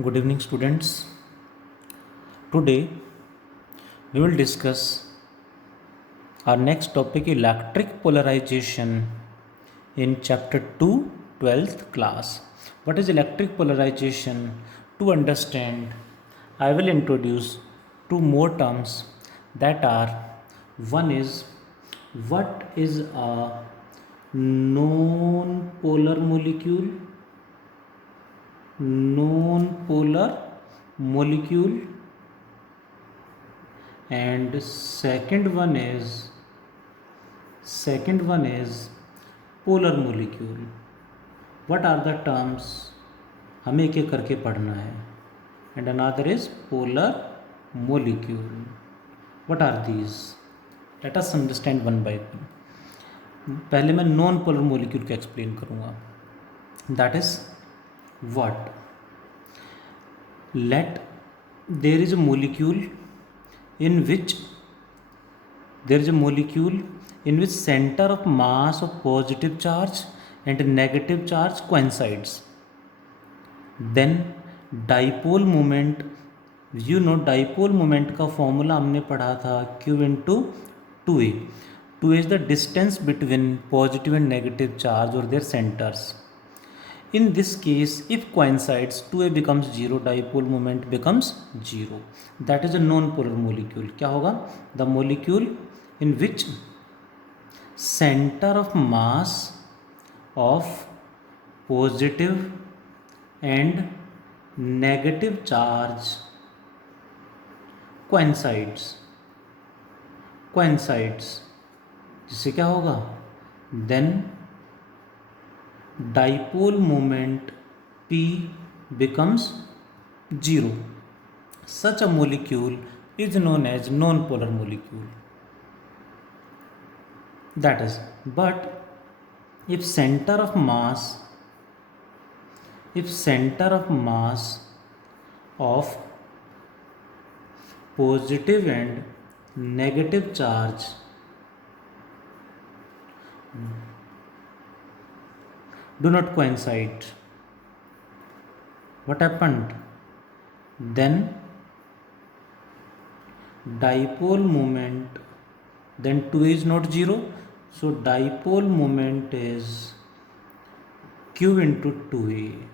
Good evening, students. Today we will discuss our next topic, electric polarization, in chapter 2, 12th class. What is electric polarization? To understand, I will introduce two more terms, that are, one is, what is a non-polar molecule? Non-polar molecule. And second one is polar molecule. What are the terms? हमें एक एक करके पढ़ना है. And another is polar molecule. What are these? Let us understand one by one. पहले मैं non polar molecule को explain करूँगा. That is what? Let there is a molecule in which center of mass of positive charge and negative charge coincides. Then dipole moment, dipole moment का formula हमने पढ़ा था Q into 2a. 2a is the distance between positive and negative charge or their centers. In this case, if coincides, 2a becomes 0, dipole moment becomes 0. That is a non-polar molecule. क्या होगा? The molecule in which center of mass of positive and negative charge coincides. जिससे क्या होगा? Then dipole moment P becomes 0. Such a molecule is known as non-polar molecule. That is, but if center of mass of positive and negative charge do not coincide, what happened? Then dipole moment, then 2 is not 0, so dipole moment is Q into 2a,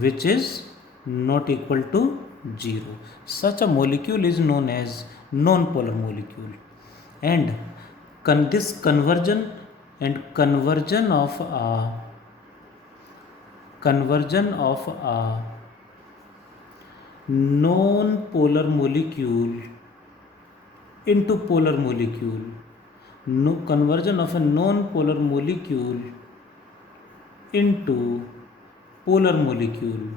which is not equal to 0. Such a molecule is known as non-polar molecule. And this conversion of a non-polar molecule into polar molecule, conversion of a non-polar molecule into polar molecule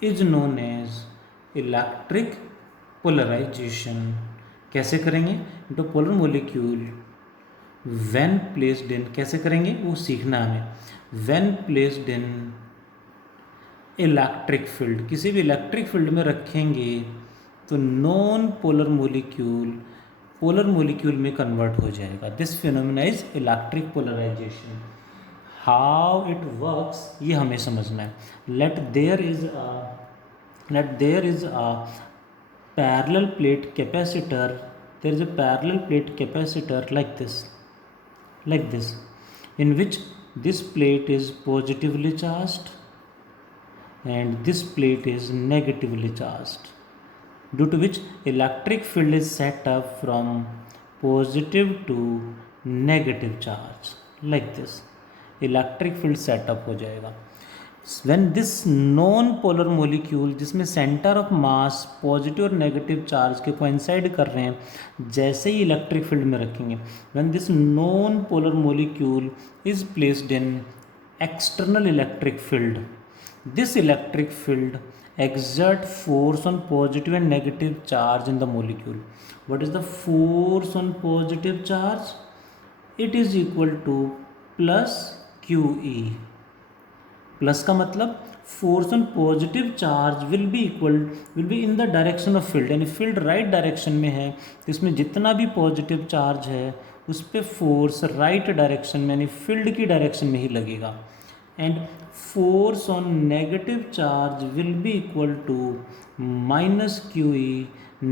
is known as electric polarization. कैसे करेंगे? into polar molecule when placed in, कैसे करेंगे वो सीखना हमें. when placed in electric field, किसी भी electric field में रखेंगे तो non polar molecule polar molecule में कन्वर्ट हो जाएगा. This phenomena is electric polarization. How it works ये हमें समझना है. Let there is a parallel plate capacitor. There is a parallel plate capacitor like this, in which this plate is positively charged and this plate is negatively charged, due to which electric field is set up from positive to negative charge. like this electric field set up हो जाएगा. when this non polar molecule, जिसमें centre of mass positive और negative charge के coincide कर रहे हैं, जैसे ही electric field में रखेंगे, when this non polar molecule is placed in external electric field, this electric field exert force on positive and negative charge in the molecule. What is the force on positive charge? It is equal to plus QE. Plus का मतलब force on positive charge will be in the direction of field. यानी field right direction में है तो इसमें जितना भी positive charge है उस पर फोर्स राइट डायरेक्शन में यानी फील्ड की डायरेक्शन में ही लगेगा. and force on negative charge will be equal to minus QE.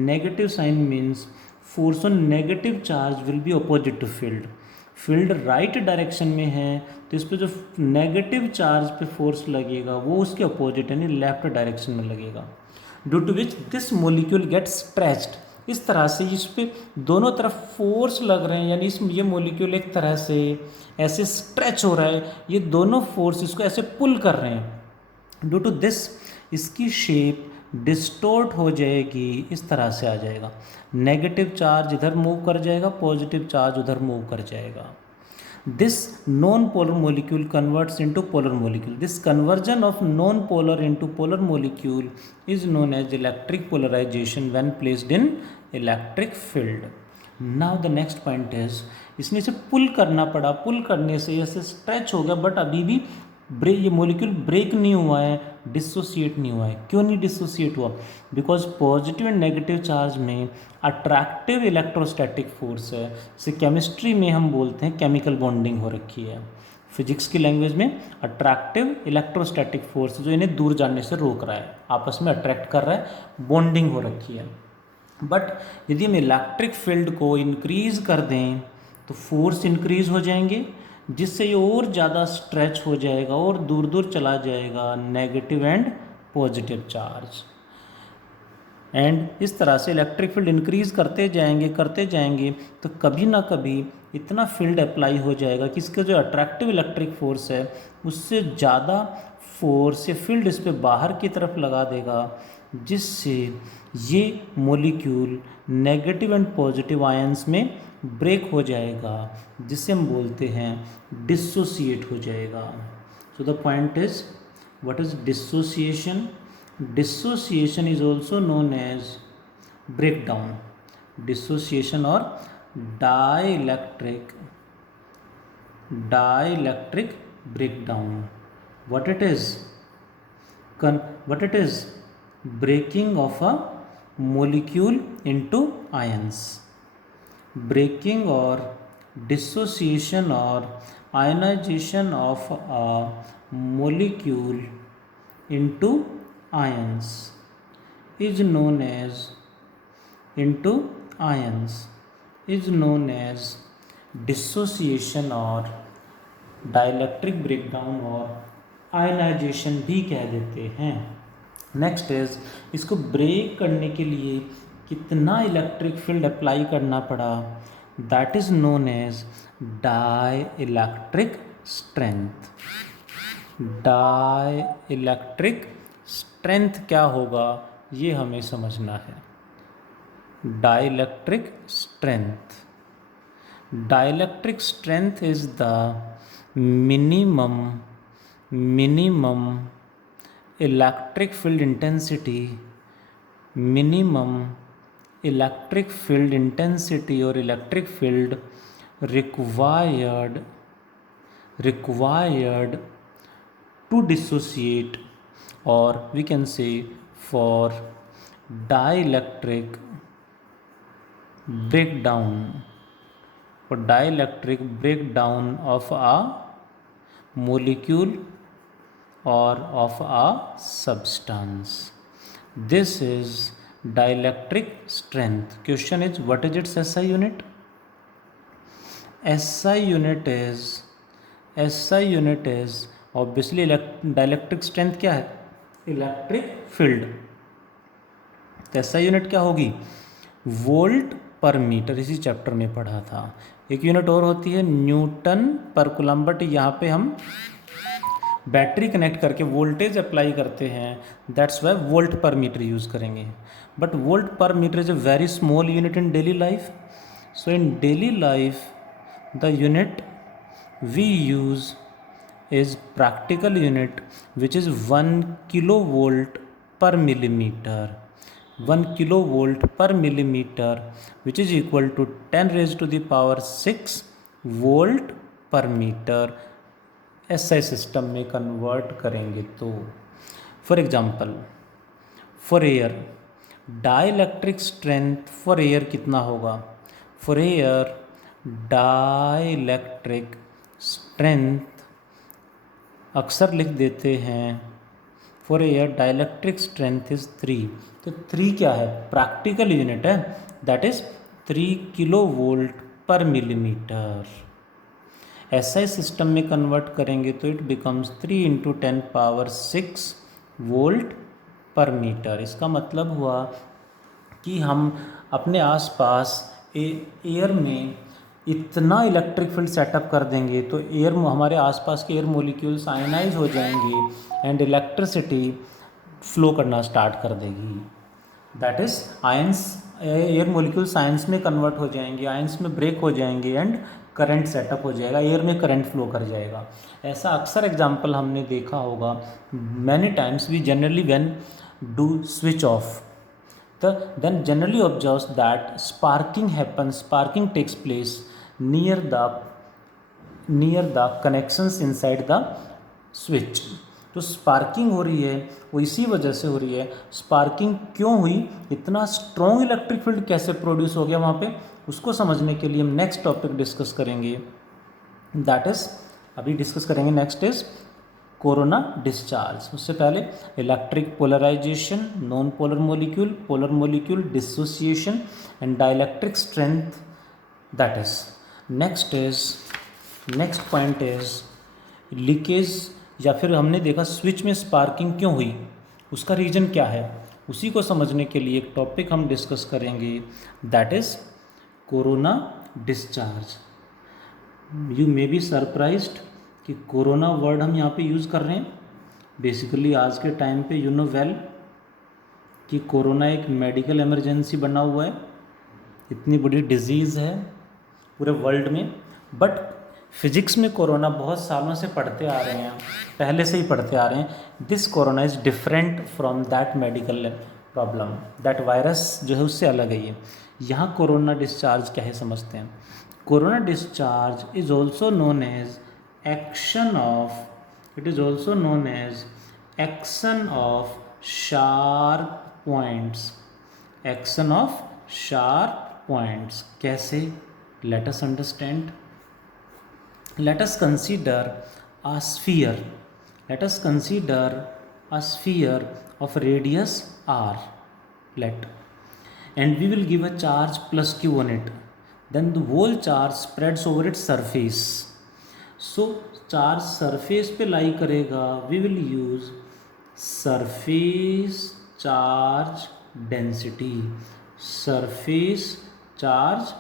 Negative sign means force on negative charge will be opposite to field. Field right direction में है तो इस पर जो नेगेटिव चार्ज पे फोर्स लगेगा वो उसके अपोजिट यानी लेफ्ट डायरेक्शन में लगेगा, due to which this molecule get stretched. इस तरह से इस पे दोनों तरफ फोर्स लग रहे हैं, यानी इस ये मोलिक्यूल एक तरह से ऐसे स्ट्रेच हो रहा है, ये दोनों फोर्स इसको ऐसे पुल कर रहे हैं। ड्यू टू दिस इसकी शेप डिस्टोर्ट हो जाएगी, इस तरह से आ जाएगा। नेगेटिव चार्ज इधर मूव कर जाएगा, पॉजिटिव चार्ज उधर मूव कर जाएगा। This non polar molecule converts into polar molecule. This conversion of non polar into polar molecule is known as electric polarization when placed in electric field. Now the next point is, इसने इसे पुल करना पड़ा, पुल करने से ऐसे stretch हो गया, but अभी भी ये मोलिक्यूल ब्रेक नहीं हुआ है, डिसोसिएट नहीं हुआ है। क्यों नहीं डिसोसिएट हुआ? Because positive and negative charge में अट्रैक्टिव इलेक्ट्रोस्टैटिक फोर्स है। इसे केमिस्ट्री में हम बोलते हैं केमिकल बॉन्डिंग हो रखी है। फिजिक्स की लैंग्वेज में अट्रैक्टिव इलेक्ट्रोस्टैटिक फोर्स जो इन्हें दूर जाने से रोक रहा है, आपस में अट्रैक्ट कर रहा है, बॉन्डिंग हो रखी है। बट यदि हम इलेक्ट्रिक फील्ड को इंक्रीज कर दें तो फोर्स इंक्रीज हो जाएंगे, जिससे ये और ज़्यादा स्ट्रेच हो जाएगा और दूर दूर चला जाएगा negative and positive charge. And इस तरह से इलेक्ट्रिक फील्ड इंक्रीज करते जाएंगे तो कभी ना कभी इतना फील्ड अप्लाई हो जाएगा कि इसका जो अट्रैक्टिव इलेक्ट्रिक फोर्स है उससे ज़्यादा फोर्स या फील्ड इस पर बाहर की तरफ लगा देगा, जिससे ये molecule negative and positive ions में ब्रेक हो जाएगा, जिसे हम बोलते हैं डिसोसिएट हो जाएगा। So the point is, what is dissociation? Dissociation is also known as breakdown. Dissociation और dielectric breakdown. What it is? Breaking of a molecule into ions. Breaking or dissociation or ionization of a molecule into ions is known as dissociation और dielectric breakdown और ionization भी कह देते हैं। Next is, इसको break करने के लिए कितना इलेक्ट्रिक फील्ड अप्लाई करना पड़ा, that is known as dielectric strength. Dielectric strength क्या होगा ये हमें समझना है। Dielectric strength is the minimum electric field intensity or electric field required to dissociate, or we can say for dielectric breakdown of a molecule or of a substance. This is dielectric strength. Question is, what is its SI unit? SI unit is obviously dielectric strength क्या है? Electric field. तो SI unit क्या होगी? Volt per metre. इसी chapter में पढ़ा था। एक यूनिट और होती है न्यूटन पर कूलम, बट यहाँ पे हम बैटरी कनेक्ट करके वोल्टेज अप्लाई करते हैं, that's why volt per meter use करेंगे। But volt per meter is a very small unit in daily life. So in daily life the unit we use is practical unit, which is 1 kilovolt per millimeter. 1 kilovolt per millimeter, which is equal to 10 raised to the power 6 volt per meter. SI system में convert करेंगे तो for example, for air dielectric strength for air कितना होगा? For air dielectric strength अक्सर लिख देते हैं for air dielectric strength is 3। तो 3 क्या है? प्रैक्टिकल यूनिट है, that is 3 kV/mm। SI system में कन्वर्ट करेंगे तो इट बिकम्स 3 × 10⁻⁶ V/m। इसका मतलब हुआ कि हम अपने आसपास एयर में इतना इलेक्ट्रिक फील्ड सेटअप कर देंगे तो एयर हमारे आसपास के एयर मॉलिक्यूल्स आयनाइज हो जाएंगे एंड इलेक्ट्रिसिटी फ्लो करना स्टार्ट कर देगी। That is ions, air molecules ions में कन्वर्ट हो जाएंगे, आयंस में ब्रेक हो जाएंगे एंड करंट सेटअप हो जाएगा, एयर में करंट फ्लो कर जाएगा। ऐसा अक्सर एग्जाम्पल हमने देखा होगा। Many times we generally when do switch off then generally observes that sparking takes place near the connections inside the switch। तो स्पार्किंग हो रही है वो इसी वजह से हो रही है। स्पार्किंग क्यों हुई, इतना स्ट्रॉन्ग इलेक्ट्रिक फील्ड कैसे प्रोड्यूस हो गया वहाँ पे, उसको समझने के लिए हम नेक्स्ट टॉपिक डिस्कस करेंगे। दैट इज अभी डिस्कस करेंगे नेक्स्ट इज कोरोना डिस्चार्ज। उससे पहले electric polarization, non polar molecule, polar molecule dissociation and dielectric strength. That is next point is leakage, या फिर हमने देखा स्विच में स्पार्किंग क्यों हुई, उसका रीजन क्या है, उसी को समझने के लिए एक टॉपिक हम डिस्कस करेंगे, that is corona discharge. You may be surprised कि कोरोना वर्ड हम यहाँ पे यूज़ कर रहे हैं। बेसिकली आज के टाइम पे यू नो वेल कि कोरोना एक मेडिकल इमरजेंसी बना हुआ है, इतनी बड़ी डिजीज़ है पूरे वर्ल्ड में। बट फिजिक्स में कोरोना बहुत सालों से पढ़ते आ रहे हैं, पहले से ही पढ़ते आ रहे हैं। This corona is different from that medical problem, that virus जो है उससे अलग है ये। यहाँ कोरोना डिस्चार्ज क्या है समझते हैं। Corona discharge is also known as action of, it is also known as action of sharp points, action of sharp points। कैसे? let us understand, let us consider a sphere, let us consider a sphere of radius r, let, and we will give a charge plus q on it, then the whole charge spreads over its surface। So charge surface पे lie करेगा, we will use surface charge density, surface charge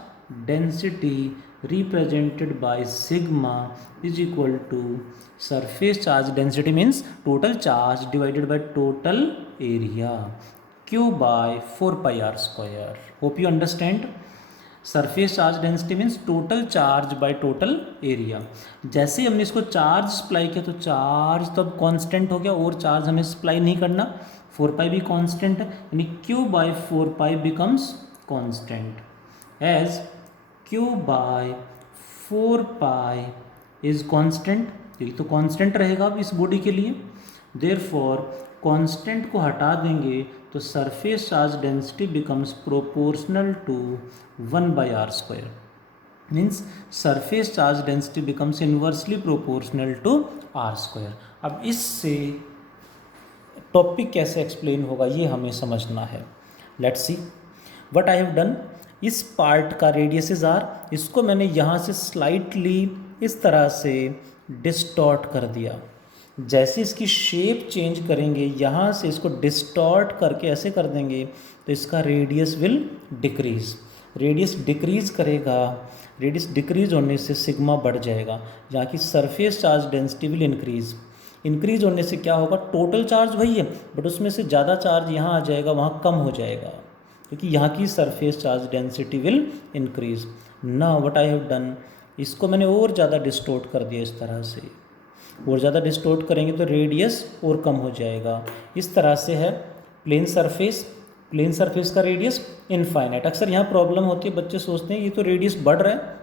density represented by sigma is equal to surface charge density means total charge divided by total area, Q by 4πr²। Hope you understand. Surface charge density means total charge by total area. जैसे हमने इसको charge supply किया तो charge तो अब constant हो गया, और चार्ज हमें सप्लाई नहीं करना, 4π भी कांस्टेंट है, यानी q by 4π becomes constant as q by 4π is constant, ये तो कांस्टेंट रहेगा अब इस बॉडी के लिए। देयरफॉर कांस्टेंट को हटा देंगे तो surface charge density becomes proportional to 1/r², means surface charge density becomes inversely proportional to r²। अब इससे टॉपिक कैसे एक्सप्लेन होगा ये हमें समझना है। Let's see what I have done. इस पार्ट का रेडियस इज r, इसको मैंने यहाँ से स्लाइटली इस तरह से डिस्टॉर्ट कर दिया। जैसे इसकी शेप चेंज करेंगे, यहाँ से इसको डिस्टॉर्ट करके ऐसे कर देंगे तो इसका radius will decrease, radius decrease करेगा, रेडियस डिक्रीज होने से सिग्मा बढ़ जाएगा, जहाँ की surface charge density will increase होने से क्या होगा, टोटल चार्ज वही है बट उसमें से ज़्यादा चार्ज यहाँ आ जाएगा, वहाँ कम हो जाएगा, क्योंकि यहाँ की surface charge density will increase. Now what I have done, इसको मैंने और ज़्यादा डिस्टोर्ट कर दिया इस तरह से, और ज़्यादा डिस्टोर्ट करेंगे तो रेडियस और कम हो जाएगा। इस तरह से है प्लेन सरफेस का रेडियस इनफाइनाइट। अक्सर यहाँ प्रॉब्लम होती है, बच्चे सोचते हैं ये तो रेडियस बढ़ रहा है,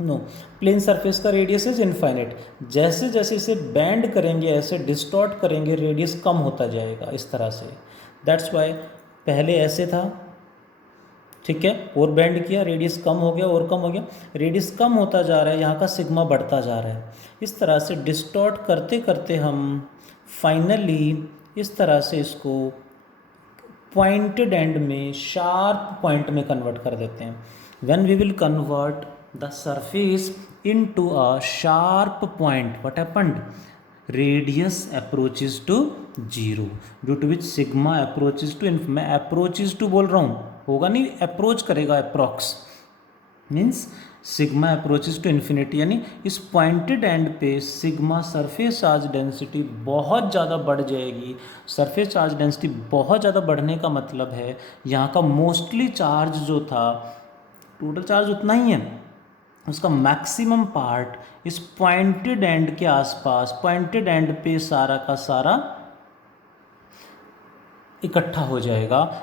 नो, प्लेन सरफेस का रेडियस इज इनफाइनाइट। जैसे जैसे इसे बैंड करेंगे, ऐसे डिस्टॉर्ट करेंगे, रेडियस कम होता जाएगा इस तरह से। दैट्स वाई पहले ऐसे था, ठीक है, और बेंड किया, रेडियस कम हो गया और कम हो गया, रेडियस कम होता जा रहा है, यहाँ का सिग्मा बढ़ता जा रहा है। इस तरह से डिस्टॉर्ट करते करते हम फाइनली इस तरह से इसको पॉइंटेड एंड में, शार्प पॉइंट में कन्वर्ट कर देते हैं। When we will convert the surface into a sharp point, what happened, radius approaches to zero, due to which sigma approaches to, मैं अप्रोचेज टू बोल रहा हूँ, होगा नहीं, अप्रोच करेगा, approx means sigma approaches to infinity, यानी इस pointed end पे सिग्मा सरफेस चार्ज डेंसिटी बहुत ज़्यादा बढ़ जाएगी। सरफेस चार्ज डेंसिटी बहुत ज़्यादा बढ़ने का मतलब है यहाँ का मोस्टली चार्ज जो था, टोटल चार्ज उतना ही है, उसका मैक्सिमम पार्ट इस पॉइंटेड एंड के आसपास, पॉइंटेड एंड पे सारा का सारा इकट्ठा हो जाएगा,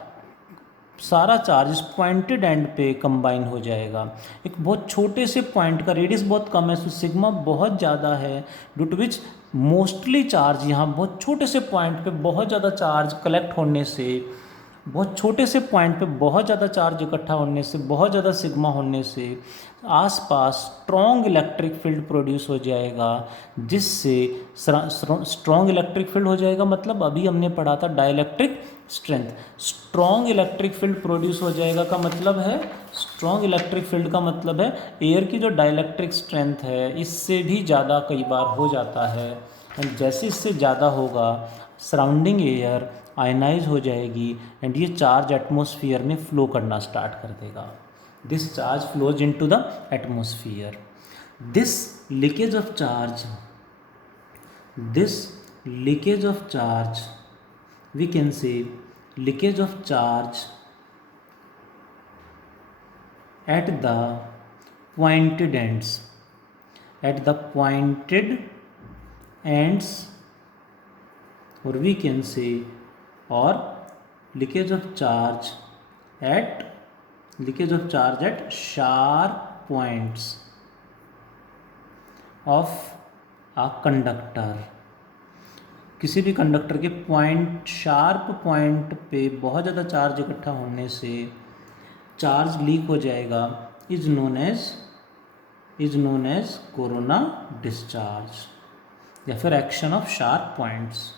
सारा चार्ज इस पॉइंटेड एंड पे कंबाइन हो जाएगा। एक बहुत छोटे से पॉइंट का रेडियस बहुत कम है, तो सिग्मा बहुत ज़्यादा है, due to which mostly charge यहाँ बहुत छोटे से पॉइंट पे बहुत ज़्यादा चार्ज कलेक्ट होने से, बहुत छोटे से पॉइंट पे बहुत ज़्यादा चार्ज इकट्ठा होने से, बहुत ज़्यादा सिग्मा होने से आसपास स्ट्रॉन्ग इलेक्ट्रिक फील्ड प्रोड्यूस हो जाएगा, जिससे स्ट्रॉन्ग इलेक्ट्रिक फील्ड हो जाएगा मतलब अभी हमने पढ़ा था dielectric strength. Strong electric field produce हो जाएगा का मतलब है, स्ट्रॉन्ग इलेक्ट्रिक फील्ड का मतलब है एयर की जो डाइलेक्ट्रिक स्ट्रेंथ है इससे भी ज़्यादा कई बार हो जाता है, एंड जैसे इससे ज़्यादा होगा सराउंडिंग एयर आयनाइज हो जाएगी एंड ये चार्ज एटमॉस्फेयर में फ्लो करना स्टार्ट कर देगा। This charge flows into the atmosphere. This leakage of charge, this leakage of charge, we can say leakage of charge at the pointed ends, at the pointed ends, or we can say, or leakage of charge at, leakage of charge at sharp points of a conductor, किसी भी conductor के point, sharp point पे बहुत ज़्यादा charge इकट्ठा होने से charge leak हो जाएगा, is known as corona discharge या फिर action of sharp points.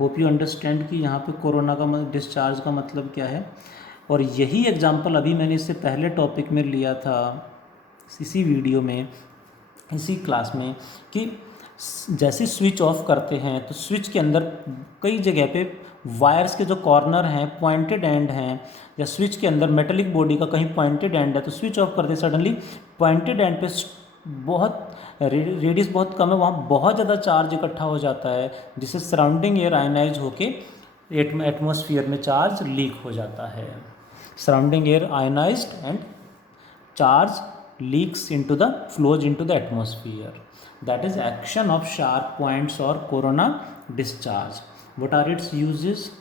Hope you understand कि यहाँ पे कोरोना का डिस्चार्ज का मतलब क्या है। और यही एग्जांपल अभी मैंने इससे पहले टॉपिक में लिया था, इसी वीडियो में, इसी क्लास में, कि जैसे स्विच ऑफ करते हैं तो स्विच के अंदर कई जगह पे वायर्स के जो कॉर्नर हैं पॉइंटेड एंड हैं, या स्विच के अंदर मेटेलिक बॉडी का कहीं पॉइंटेड एंड है तो स्विच ऑफ करते सडनली पॉइंटेड एंड पे बहुत रेडियस बहुत कम है, वहाँ बहुत ज़्यादा चार्ज इकट्ठा हो जाता है, जिससे सराउंडिंग एयर आयनाइज होके एटमॉस्फेयर में चार्ज लीक हो जाता है। Surrounding air ionised and charge leaks into the, flows into the atmosphere. That is action of sharp points or corona discharge. What are its uses?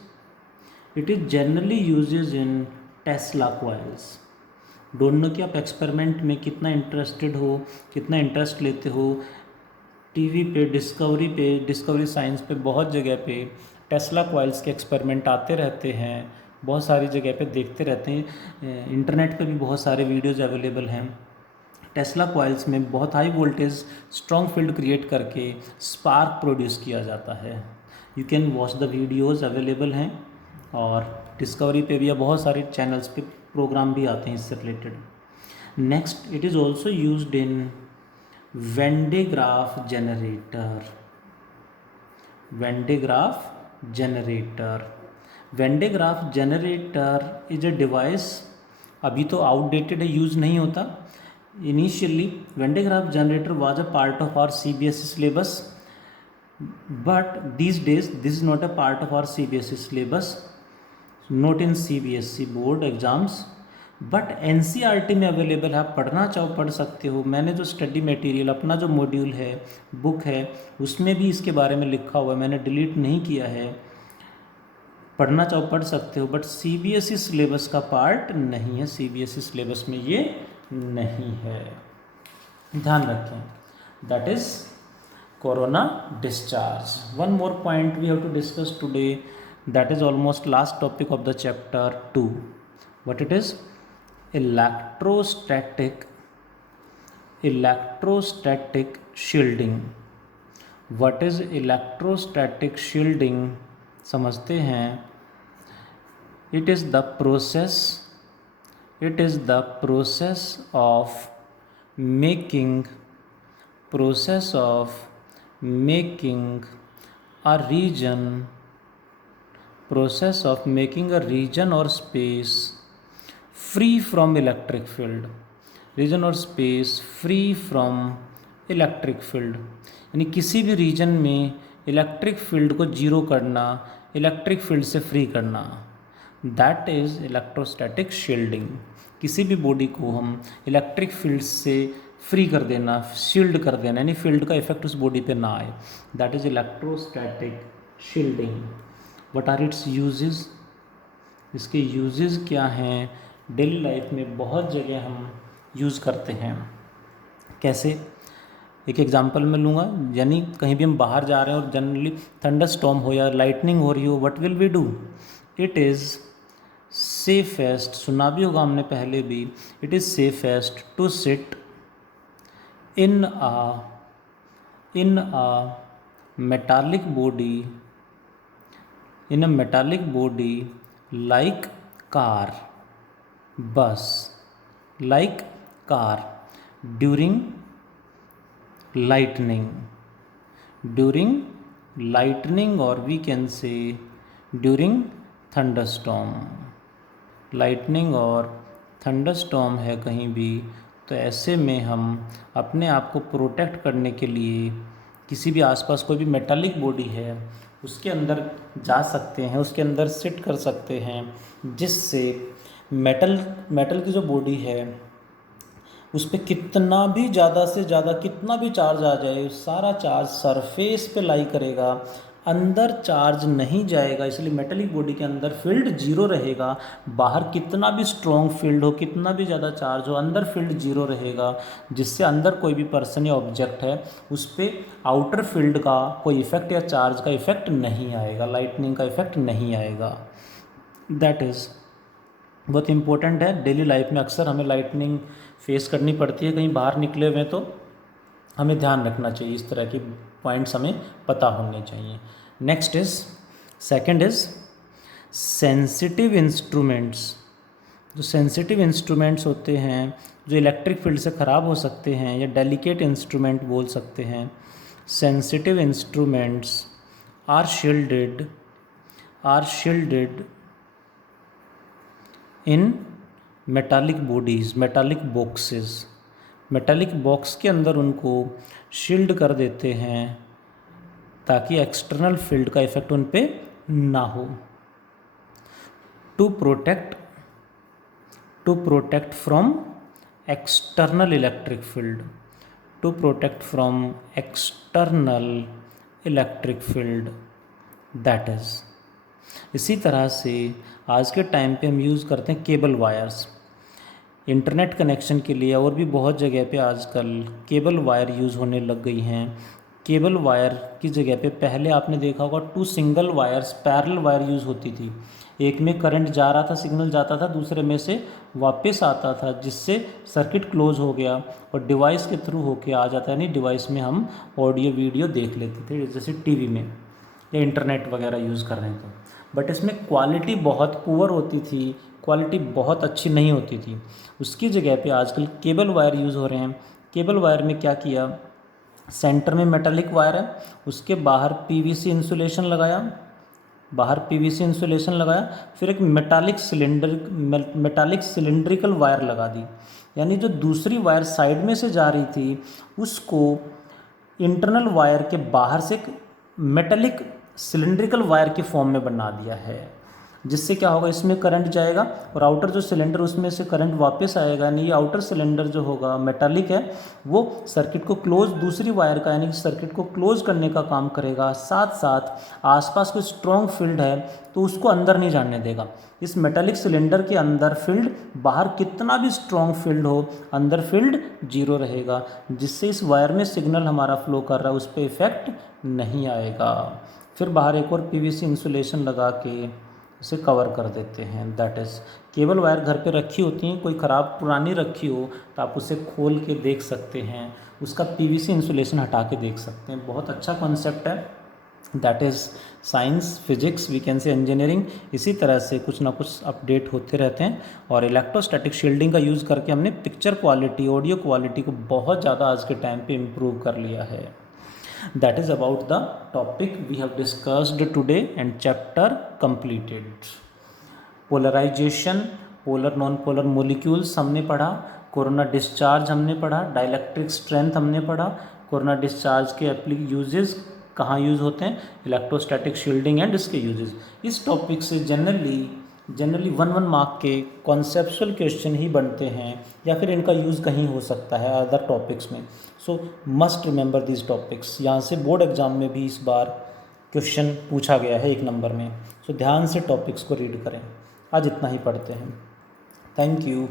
It is generally uses in Tesla coils. Don't know कि आप experiment में कितना interested हो, कितना interest लेते हो। TV पे, discovery science पे बहुत जगह पे टेस्ला कॉइल्स के एक्सपेरिमेंट आते रहते हैं, बहुत सारी जगह पे देखते रहते हैं। इंटरनेट पे भी बहुत सारे वीडियोज़ अवेलेबल हैं। टेस्ला कॉइल्स में बहुत high voltage strong field create करके स्पार्क प्रोड्यूस किया जाता है। You can watch the videos available हैं, और डिस्कवरी पे भी या बहुत सारे चैनल्स पे प्रोग्राम भी आते हैं इससे related. Next, it is also used in when day graph generator. When day graph generator, when day graph generator is a device, अभी तो आउटडेटेड है, यूज़ नहीं होता। Initially, Venn diagram generator was a part of our CBSE syllabus, but these days this is not a part of our CBSE syllabus, not in CBSE board exams, but NCERT में available है। आप पढ़ना चाहो पढ़ सकते हो। मैंने जो स्टडी मटेरियल, अपना जो मॉड्यूल है, बुक है, उसमें भी इसके बारे में लिखा हुआ है, मैंने डिलीट नहीं किया है। पढ़ना चाहो पढ़ सकते हो, बट CBSE सिलेबस का पार्ट नहीं है, CBSE सिलेबस में ये नहीं है, ध्यान रखें। That is corona discharge. One more point we have to discuss today, that is almost last topic of the chapter 2, what it is? Electrostatic shielding. What is electrostatic shielding? समझते हैं. It is the process of making a region or space free from electric field. यानी किसी भी reason में electric field को zero करना, electric field से free करना, दैट इज़ इलेक्ट्रोस्टैटिक शील्डिंग. किसी भी बॉडी को हम इलेक्ट्रिक फील्ड से फ्री कर देना, शील्ड कर देना, यानी फील्ड का इफेक्ट उस बॉडी पे ना आए, that is electrostatic shielding. What are its uses? इसके यूजेस क्या हैं? डेली लाइफ में बहुत जगह हम यूज़ करते हैं. कैसे? एक एग्जांपल मैं लूँगा. यानी कहीं भी हम बाहर जा रहे हैं और जनरली थंडर स्टॉर्म हो या लाइटनिंग हो रही हो, what will we do? It is safest, सुना भी होगा हमने पहले भी, it is safest to sit in a metallic body like car, bus, like car during lightning, or we can say during thunderstorm. Lightning और थंडरस्टॉर्म है कहीं भी, तो ऐसे में हम अपने आप को प्रोटेक्ट करने के लिए किसी भी आसपास कोई भी मेटालिक बॉडी है उसके अंदर जा सकते हैं, उसके अंदर सिट कर सकते हैं, जिससे मेटल की जो बॉडी है उस पर कितना भी ज़्यादा से ज़्यादा कितना भी चार्ज आ जाए, सारा चार्ज सरफेस पे लाई करेगा, अंदर चार्ज नहीं जाएगा. इसलिए मेटालिक बॉडी के अंदर फील्ड जीरो रहेगा. बाहर कितना भी स्ट्रॉन्ग फील्ड हो, कितना भी ज़्यादा चार्ज हो, अंदर फील्ड जीरो रहेगा, जिससे अंदर कोई भी पर्सन या ऑब्जेक्ट है उस पर आउटर फील्ड का कोई इफेक्ट या चार्ज का इफेक्ट नहीं आएगा, लाइटनिंग का इफेक्ट नहीं आएगा. दैट इज़ बहुत इम्पोर्टेंट है. डेली लाइफ में अक्सर हमें लाइटनिंग फेस करनी पड़ती है, कहीं बाहर निकले हुए तो हमें ध्यान रखना चाहिए, इस तरह की पॉइंट्स हमें पता होने चाहिए. Next is second is sensitive instruments. जो सेंसिटिव इंस्ट्रूमेंट्स होते हैं जो इलेक्ट्रिक फील्ड से ख़राब हो सकते हैं या डेलिकेट इंस्ट्रूमेंट बोल सकते हैं. Sensitive instruments are shielded in metallic bodies, metallic box के अंदर उनको शील्ड कर देते हैं ताकि एक्सटर्नल फील्ड का इफेक्ट उन पे ना हो. To protect from external electric field, that is. इसी तरह से आज के टाइम पे हम यूज़ करते हैं केबल वायर्स. इंटरनेट कनेक्शन के लिए और भी बहुत जगह पे आजकल केबल वायर यूज़ होने लग गई हैं. केबल वायर की जगह पे पहले आपने देखा होगा 2 single wires parallel wire use होती थी. एक में करंट जा रहा था, सिग्नल जाता था, दूसरे में से वापस आता था, जिससे सर्किट क्लोज हो गया और डिवाइस के थ्रू होके आ जाता है. यानी डिवाइस में हम ऑडियो वीडियो देख लेते थे, जैसे टीवी में या इंटरनेट वगैरह यूज़ कर रहे हैं तो. बट इसमें क्वालिटी बहुत पुअर होती थी, क्वालिटी बहुत अच्छी नहीं होती थी. उसकी जगह पे आजकल केबल वायर यूज़ हो रहे हैं. केबल वायर में क्या किया, सेंटर में मेटालिक वायर है, उसके बाहर पीवीसी इंसुलेशन लगाया, फिर एक मेटालिक सिलेंड्रिकल वायर लगा दी. यानी जो दूसरी वायर साइड में से जा रही थी उसको इंटरनल वायर के बाहर से एक मेटालिक सिलेंड्रिकल वायर के फॉर्म में बना दिया है, जिससे क्या होगा, इसमें करंट जाएगा और आउटर जो सिलेंडर उसमें से करंट वापस आएगा. यानी ये आउटर सिलेंडर जो होगा मेटालिक है वो सर्किट को क्लोज, दूसरी वायर का यानी कि सर्किट को क्लोज करने का काम करेगा. साथ साथ आसपास कोई स्ट्रॉन्ग फील्ड है तो उसको अंदर नहीं जाने देगा. इस मेटालिक सिलेंडर के अंदर फील्ड, बाहर कितना भी स्ट्रॉन्ग फील्ड हो, अंदर फील्ड जीरो रहेगा, जिससे इस वायर में सिग्नल हमारा फ्लो कर रहा है उस पर इफेक्ट नहीं आएगा. फिर बाहर एक और पीवीसी इंसुलेशन लगा के उसे कवर कर देते हैं। दैट इज़ केबल वायर घर पे रखी होती हैं, कोई ख़राब पुरानी रखी हो तो आप उसे खोल के देख सकते हैं, उसका पीवीसी इंसुलेशन हटा के देख सकते हैं। बहुत अच्छा कॉन्सेप्ट है। That is science, physics, we can say engineering. इसी तरह से कुछ ना कुछ अपडेट होते रहते हैं। और इलेक्ट्रोस्टैटिक शील्डिंग का यूज़ करके हमने पिक्चर क्वालिटी, ऑडियो क्वालिटी को बहुत ज़्यादा आज के टाइम पे इम्प्रूव कर लिया है। That is about the topic we have discussed today and chapter completed. Polarization, polar non polar molecules हमने पढ़ा, कोरोना डिस्चार्ज हमने पढ़ा, डाइलेक्ट्रिक स्ट्रेंथ हमने पढ़ा, कोरोना डिस्चार्ज के यूजेस कहाँ यूज़ होते हैं, इलेक्ट्रोस्टैटिक शील्डिंग एंड इसके यूजेस। इस टॉपिक से जनरली 1 मार्क के कॉन्सेप्चुअल क्वेश्चन ही बनते हैं, या फिर इनका यूज़ कहीं हो सकता है अदर टॉपिक्स में। सो मस्ट रिमेंबर दीज टॉपिक्स। यहाँ से बोर्ड एग्जाम में भी इस बार क्वेश्चन पूछा गया है 1 नंबर में। सो ध्यान से टॉपिक्स को रीड करें। आज इतना ही पढ़ते हैं। Thank you.